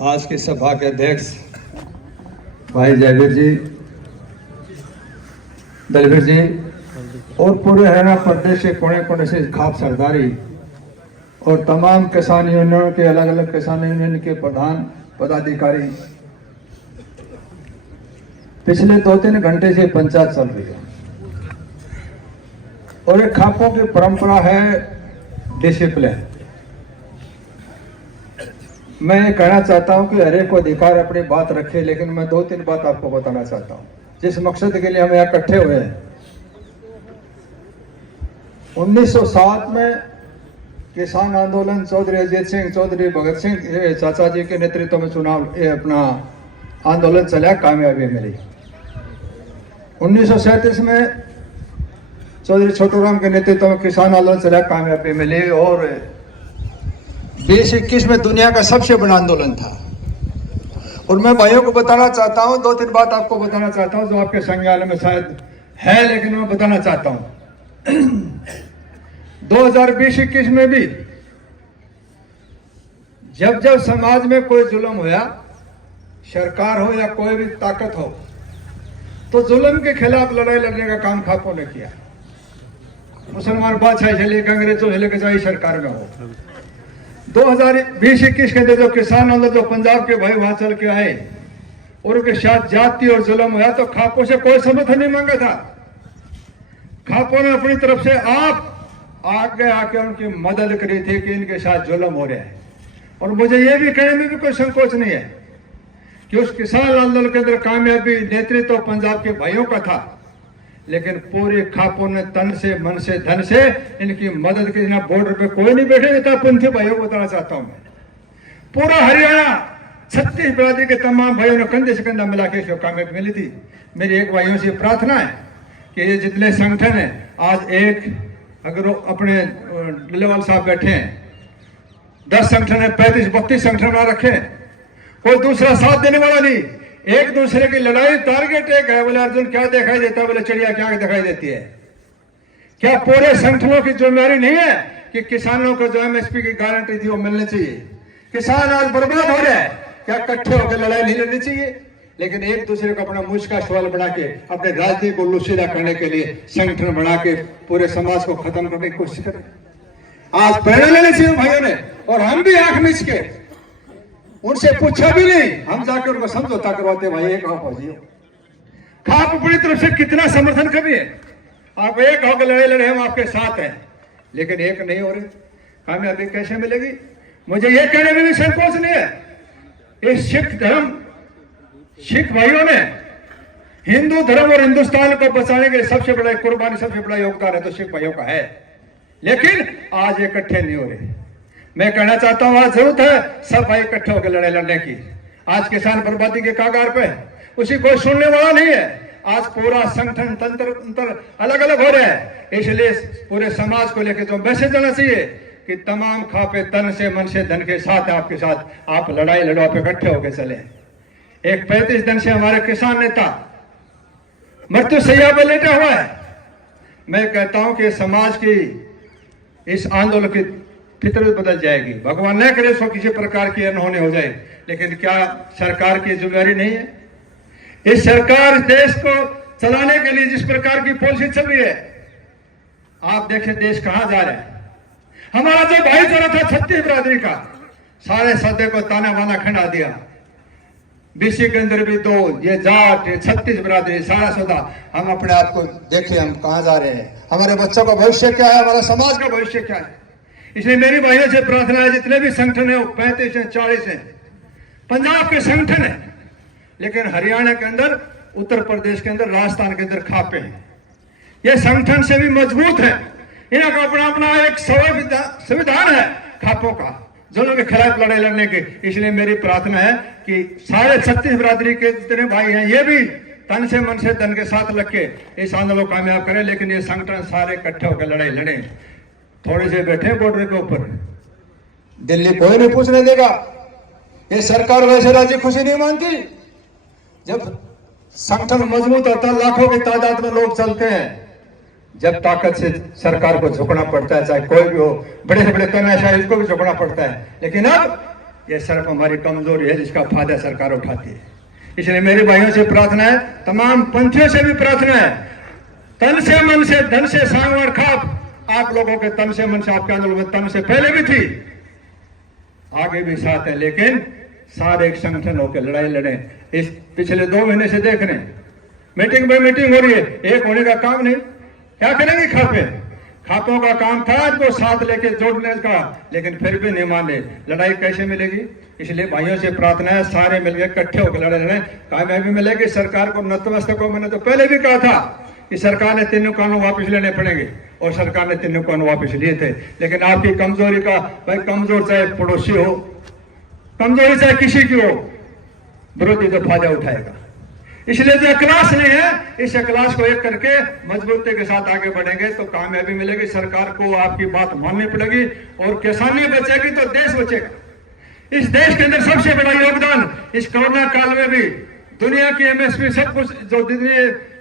आज की सभा के अध्यक्ष भाई जयवीर जी, दलवीर जी और पूरे हरियाणा प्रदेश के कोने कोने से खाप सरदारी और तमाम किसान यूनियनों के अलग अलग किसान यूनियन के प्रधान पदाधिकारी, पिछले 2-3 घंटे से पंचायत चल रही है और एक खापों की परंपरा है डिसिप्लिन। मैं ये कहना चाहता हूं कि हर एक को अधिकार अपनी बात रखे, लेकिन मैं 2-3 बात आपको बताना चाहता हूं जिस मकसद के लिए हम यहाँ इकट्ठे हुए हैं। 1907 में किसान आंदोलन चौधरी अजीत सिंह, चौधरी भगत सिंह चाचा जी के नेतृत्व में चुनाव अपना आंदोलन चला, कामयाबी मिली। 1937 में चौधरी छोटूराम के नेतृत्व में किसान आंदोलन चला, कामयाबी मिली और 2021 में दुनिया का सबसे बड़ा आंदोलन था। और मैं भाइयों को बताना चाहता हूं, 2-3 बात आपको बताना चाहता हूं जो आपके संज्ञान में शायद है, लेकिन मैं बताना चाहता हूं। 2020-21 में भी जब जब समाज में कोई जुल्म होया, सरकार हो या कोई भी ताकत हो, तो जुल्म के खिलाफ लड़ाई लड़ने का काम खापों ने किया। मुसलमान बादशाह से लेकर अंग्रेजों से लेकर चाहे सरकार में हो। 2020-21 के अंदर जो किसान आंदोलन जो पंजाब के भाई वहां चल के आए और उनके साथ जाति और जुल्म हुआ, तो खापों से कोई समर्थन नहीं मांगा था। खापों ने अपनी तरफ से आप आगे आके उनकी मदद करी थी कि इनके साथ जुल्म हो रहा है। और मुझे ये भी कहने में भी कोई संकोच नहीं है कि उस किसान आंदोलन के अंदर कामयाबी नेतृत्व तो पंजाब के भाइयों का था, लेकिन पूरे खापों ने तन से, मन से, धन से इनकी मदद की। ना बॉर्डर पे कोई नहीं बैठे देता, पंथी भाइयों को बताना चाहता हूं मैं। पूरा हरियाणा 36 बिरादरी के तमाम भाइयों ने कंधे से कंधा मिला के कामयाबी मिली थी। मेरी एक भाइयों से प्रार्थना है कि ये जितने संगठन है, आज एक अगर अपने डलेवाल साहब बैठे हैं, 10 संगठन है, 35-32 संगठन बना रखे, कोई दूसरा साथ देने वाला नहीं। एक दूसरे की लड़ाई टारगेट एक है। बोले अर्जुन क्या दिखाई देता है, बोले चिड़िया क्या दिखाई देती है। क्या पूरे संगठनों की जिम्मेदारी नहीं है कि किसानों को जो एमएसपी की गारंटी थी वो मिलनी चाहिए? किसान आज बर्बाद हो रहे हैं, क्या इकट्ठे होकर लड़ाई नहीं लड़नी चाहिए? लेकिन एक दूसरे को अपना मुझ का सवाल बना के अपने राजनीति को लुसीदा करने के लिए संगठन बना के पूरे समाज को खत्म करने की कोशिश करें। आज प्रेरणा लेनी चाहिए भाइयों ने, और हम भी आंख मीच के उनसे पूछा भी नहीं, हम जाकर उनको समझौता करवाते। भाई एक आप हो, खाप अपनी तरफ से कितना समर्थन करिए, आप एक होकर लड़ाई लड़े, हम आपके साथ हैं, लेकिन एक नहीं हो रही। कामयाबी कैसे मिलेगी? मुझे यह कहने में भी संकोच नहीं है। इस सिख भाइयों ने हिंदू धर्म और हिंदुस्तान को बचाने के लिए सबसे बड़ा कुर्बानी, सबसे बड़ा योगदान है तो सिख भाइयों का है, लेकिन आज इकट्ठे नहीं हो रहे। मैं कहना चाहता हूं आज जरूरत है सब भाई इकट्ठे होकर लड़ाई लड़ने की। आज किसान बर्बादी के कागार पे, उसी कोई सुनने वाला नहीं है। आज पूरा संगठन तंत्र अलग अलग हो रहा है, इसलिए पूरे समाज को लेकर जो मैसेज देना चाहिए कि तमाम खापे तन से, मन से, धन के साथ आपके साथ, आप लड़ाई लड़ो, आप इकट्ठे होकर चले। एक 35 दिन से हमारे किसान नेता मृत्यु शैया पर लेटा हुआ है। मैं कहता हूं कि समाज की इस आंदोलन की फितरत बदल जाएगी। भगवान न करे सो किसी प्रकार की अनहोनी हो जाए, लेकिन क्या सरकार की जिम्मेदारी नहीं है? इस सरकार देश को चलाने के लिए जिस प्रकार की पॉलिसी चल रही है, आप देखें देश कहां जा रहा है। हमारा जो भाईचारा था 36 बिरादरी का, सारे सदे को ताना बाना खंडा दिया। बीसी के अंदर भी तो ये जाट 36 बिरादरी सारा सौदा। हम अपने आप को देखें, हम कहां जा रहे हैं, हमारे बच्चों का भविष्य क्या है, हमारा समाज का भविष्य क्या है। इसलिए मेरी भाइयों से प्रार्थना है, जितने भी संगठन है वो 35 है, 40 है, पंजाब के संगठन है, लेकिन हरियाणा के अंदर, उत्तर प्रदेश के अंदर, राजस्थान के अंदर खापे हैं। ये संगठन से भी मजबूत है, इनका अपना अपना एक संविधान है खापों का, दोनों के खिलाफ लड़ाई लड़ने के। इसलिए मेरी प्रार्थना है कि सारे 36 बिरादरी के जितने भाई हैं, ये भी तन से, मन से, धन के साथ लग के इस आंदोलन को कामयाब करें। लेकिन ये संगठन सारे इकट्ठे होकर लड़ाई लड़े। थोड़े से बैठे बॉर्डर के ऊपर, दिल्ली कोई नहीं पूछने देगा। ये सरकार वैसे राज्य खुशी नहीं मानती। जब संगठन मजबूत होता, लाखों की तादाद में लोग चलते हैं, जब ताकत से सरकार को झुकना पड़ता है, चाहे कोई भी हो, बड़े से बड़े तनाशाही, इसको भी झुकना पड़ता है। लेकिन अब ये सिर्फ हमारी कमजोरी है जिसका फायदा सरकार उठाती है। इसलिए मेरे भाइयों से प्रार्थना है, तमाम पंथियों से भी प्रार्थना है, तन से मन से धन से सांगवान खाप आप लोगों के तन से मन से आपके आंदोलन में तन से पहले भी थी, आगे भी साथ है, लेकिन सारे एक संगठन होकर लड़ाई लड़े। इस पिछले 2 महीने से देख रहे हैं मीटिंग पे मीटिंग हो रही है, एक होने का काम नहीं। क्या करेंगे खापे? खापों का काम था को साथ लेके जोड़ने का, लेकिन फिर भी नहीं माने। लड़ाई कैसे मिलेगी? इसलिए भाइयों से प्रार्थना है, सारे मिलकर इकट्ठे होकर लड़े, कामयाबी मिलेगी। सरकार को नतमस्तक को मैंने तो पहले भी कहा था कि सरकार ने 3 कानून वापस लेने पड़ेंगे, और सरकार ने 3 कानून वापस लिए थे। लेकिन आपकी कमजोरी का, भाई कमजोर चाहे पड़ोसी हो, कमजोरी चाहे किसी की हो, विरोधी तो फायदा उठाएगा। इसलिए जो क्लास नहीं है, इस क्लास को एक करके मजबूती के साथ आगे बढ़ेंगे तो कामयाबी मिलेगी। सरकार को आपकी बात माननी पड़ेगी, और किसानी बचेगी तो देश बचेगा। इस देश के अंदर सबसे बड़ा योगदान इस कोरोना काल में भी दुनिया की एमएसपी सब कुछ जो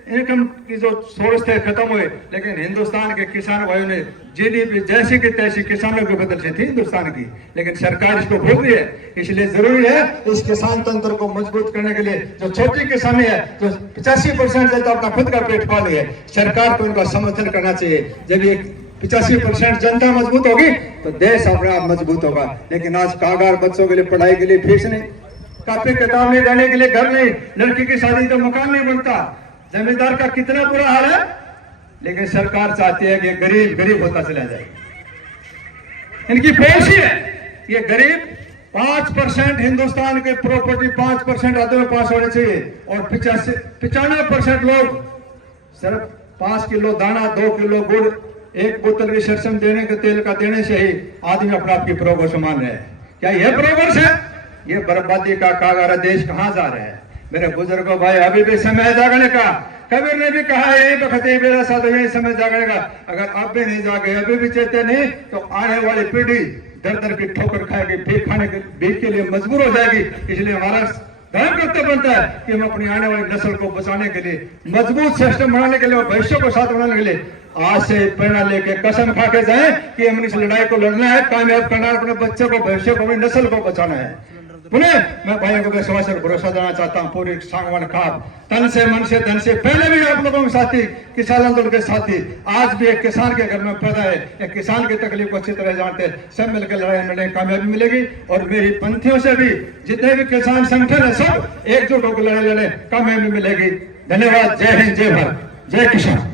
इनकम की जो सोर्स थे खत्म हुए, लेकिन हिंदुस्तान के किसान भाइयों ने जीडीपी जैसी की तैसी किसानों के बदल से थी हिंदुस्तान की, लेकिन सरकार इसको भूल रही है। इसलिए जरूरी है इस किसान तंत्र को मजबूत करने के लिए जो छोटी किसानी है, जो 85% जनता अपना खुद का पेट पाल है, सरकार को इनका समर्थन करना चाहिए। जब ये 85% जनता मजबूत होगी तो देश अपने आप मजबूत होगा। लेकिन आज कागार बच्चों के लिए पढ़ाई के लिए फीस नहीं, कापी किताब नहीं, रहने के लिए घर नहीं, लड़की की शादी तो मकान नहीं बनता, जमींदार का कितना बुरा हाल है। लेकिन सरकार चाहती है कि गरीब गरीब होता चला जाए। इनकी पॉलिसी है ये गरीब 5% हिंदुस्तान के प्रॉपर्टी 5% आते में पास होने चाहिए, और 95% लोग सिर्फ 5 किलो दाना, 2 किलो गुड़, 1 बोतल की सरसों देने के तेल का देने से ही आदमी अपने आप की प्रोग्रेस मान रहे हैं। क्या यह प्रोग्रेस है? ये बर्बादी का कागारा देश कहां जा रहा है? मेरे बुजुर्गों भाई, अभी भी समय जागने का, कबीर ने भी कहा यही बखते मेरा साथ यही समय जागने का। अगर अब भी नहीं जागे, अभी भी चेते नहीं, तो आने वाली पीढ़ी दर दर की ठोकर खाएगी, भीख के लिए मजबूर हो जाएगी। इसलिए हमारा धर्म कर्तव्य बनता है कि हम अपनी आने वाली नस्ल को बचाने के लिए, मजबूत सिस्टम बनाने के लिए और भविष्य को साथ बनाने के लिए आज से प्रेरणा लेके कसम खा के जाए कि हमने इस लड़ाई को लड़ना है, कामयाब करना है, अपने बच्चों को, भविष्य को, अपनी नस्ल को बचाना है। पुनः मैं भाइयों को विश्वास और भरोसा देना चाहता हूँ, पूरी सांगवान खाप तन से मन से धन से, पहले भी आप लोगों के साथी, किसान आंदोलन के साथी, आज भी एक किसान के घर में पैदा है, एक किसान की तकलीफ को अच्छी तरह जानते हैं। सब मिलकर लड़ाई लड़े, कामयाबी मिलेगी। और मेरी पंथियों से भी जितने भी किसान संगठन है, सब एकजुट होकर लड़ाई लड़े, कामयाबी मिलेगी। धन्यवाद। जय हिंद, जय भारत, जय किसान।